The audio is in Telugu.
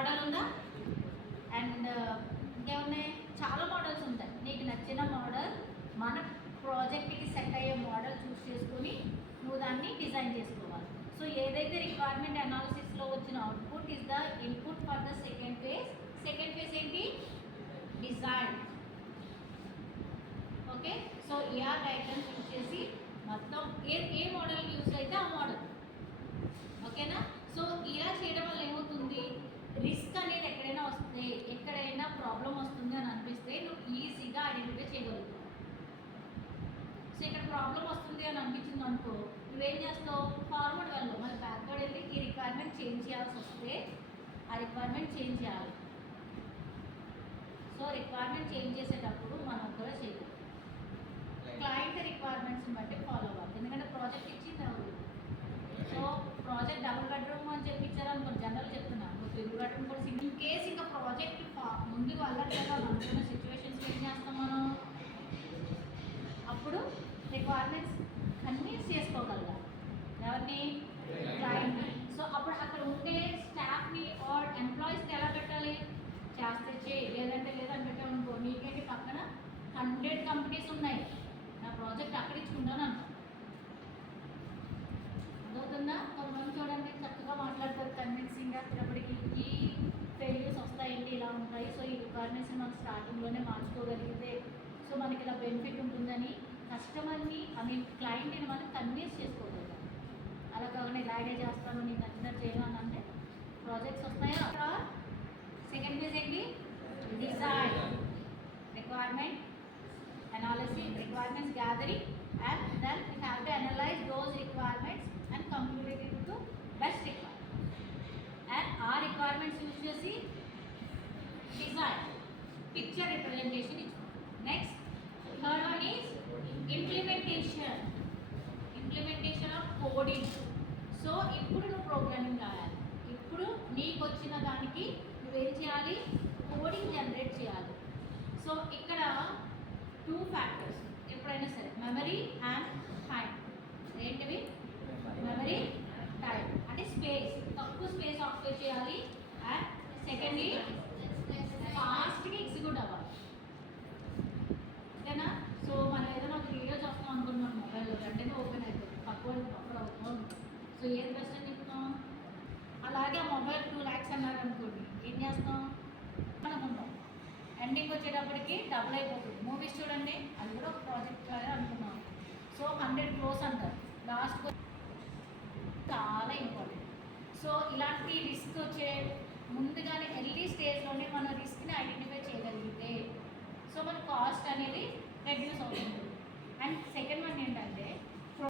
మోడల్ ఉందా? అండ్ ఇంకేమున్నాయి, చాలా మోడల్స్ ఉంటాయి. నీకు నచ్చిన మోడల్, మన ప్రాజెక్ట్కి సెట్ అయ్యే మోడల్ చూస్ చేసుకొని నువ్వు దాన్ని డిజైన్ చేసుకోవాలి. సో ఏదైతే రిక్వైర్మెంట్ అనాలిసిస్లో వచ్చిన output is the input for the second phase. Second phase ఏంటి? Design. Okay, so ER diagrams use చేసి మొత్తం ఏ మోడల్ యూజ్ అయితే ఆ మోడల్. ఓకేనా? సో ఇలా చేయడం వల్ల ఏమవుతుంది, రిస్క్ అనేది ఎక్కడైనా వస్తే, ఎక్కడైనా ప్రాబ్లం వస్తుంది అని అనిపిస్తే నువ్వు ఈజీగా ఐడెంటిఫై చేయగలుగుతావు. సో ఇక్కడ ప్రాబ్లం వస్తుంది అని అనిపించింది అనుకో, నువ్వేం చేస్తావు, ఫార్వర్డ్ వెళ్ళవు, మరి బ్యాక్వర్డ్ వెళ్ళి ఈ రిక్వైర్మెంట్ చేంజ్ చేయాల్సి వస్తే ఆ రిక్వైర్మెంట్ చేంజ్ చేయాలి. సో రిక్వైర్మెంట్ చేంజ్ చేసేటప్పుడు మనం కూడా చేయాలి, క్లయింట్ రిక్వైర్మెంట్స్ని బట్టి ఫాలో అవ్వాలి. ఎందుకంటే ప్రాజెక్ట్ ఇచ్చింది ఎవరు? సో ప్రాజెక్ట్ డబుల్ బెడ్రూమ్ అని చెప్పించారనుకోండి, జనరల్ చెప్తున్నాను, త్రిబుల్ బెడ్రూమ్ కూడా సింగిల్. ఇన్ కేస్ ఇంకా ప్రాజెక్ట్ ముందుకు వెళ్ళట్లేదు అనుకున్న సిచ్యువేషన్స్ ఏం చేస్తాం మనం, అప్పుడు రిక్వైర్మెంట్స్ కన్విన్స్ చేసుకోగలగాలి ఎవరిని? క్లయింట్ని. సో అప్పుడు అక్కడ ఉండే స్టాఫ్ని ఆర్ ఎంప్లాయీస్ని ఎలా పెట్టాలి? చేస్తే చేయి, లేదంటే లేదని పెట్టామనుకో, నీకేంటి పక్కన 100 కంపెనీస్ ఉన్నాయి, నా ప్రాజెక్ట్ అక్కడ ఇచ్చుకుంటాను అనుకో. అదవుతుందా? కొంతమంది చూడండి చక్కగా మాట్లాడతారు కన్విన్సింగ్గా, అప్పటికి ఈ ఫెయిల్యూర్స్ వస్తాయండి, ఇలా ఉంటాయి, సో ఈ రిక్వైర్మెంట్స్ని మనం స్టార్టింగ్లోనే మార్చుకోగలిగితే సో మనకి ఇలా బెనిఫిట్ ఉంటుందని కస్టమర్ని, క్లయింట్ని మనం కన్విన్స్ చేసుకోగలుగుతాం. అలా కాకుండా ఇలాగే చేస్తాను, నీకు నచ్చినట్టు చేయను అని అంటే ప్రాజెక్ట్స్ వస్తాయా? సెకండ్ ఫేజ్ ఏంటి? Design, requirement analysis, requirements gathering, and then we have to analyze those requirements and conclude it into best requirement. And our requirements use chesi design, picture representation is next. Third one is implementation of coding. So ఇప్పుడు నువ్వు ప్రోగ్రామింగ్ రాయాలి, ఇప్పుడు నీకు వచ్చిన దానికి నువ్వేం చేయాలి, కోడింగ్ జనరేట్ చేయాలి. సో ఇక్కడ 2 ఫ్యాక్టర్స్ ఎప్పుడైనా సరే, మెమరీ అండ్ టైం. ఏంటివి? Memory, time. అంటే స్పేస్, తక్కువ స్పేస్ ఆక్యుపై చేయాలి. అండ్ సెకండ్లీ ఫాస్ట్గా ఎగ్జిక్యూట్ అవ్వాలి. ఓకేనా? సో మనం ఏదైనా ఒక వీడియో చూస్తాం అనుకుంటున్నాం మొబైల్లో, వెంటనే ఓపెన్ అవుతుంది, పక్కన అవుతుంది. సో ఏది బెస్ట్ అని చెప్తాం? అలాగే ఆ మొబైల్ 2 lakhs అన్నారు అనుకోండి, ఏం చేస్తాం అనుకుంటాం, ఎండింగ్ వచ్చేటప్పటికి డబుల్ అయిపోతుంది. మూవీస్ చూడండి, అది కూడా ఒక ప్రాజెక్ట్ లాగా అనుకున్నాం. సో 100 crores అంటారు లాస్ట్, చాలా ఇంపార్టెంట్. సో ఇలాంటి రిస్క్ వచ్చే ముందుగానే ఎర్లీ స్టేజ్లోనే మనం రిస్క్ని ఐడెంటిఫై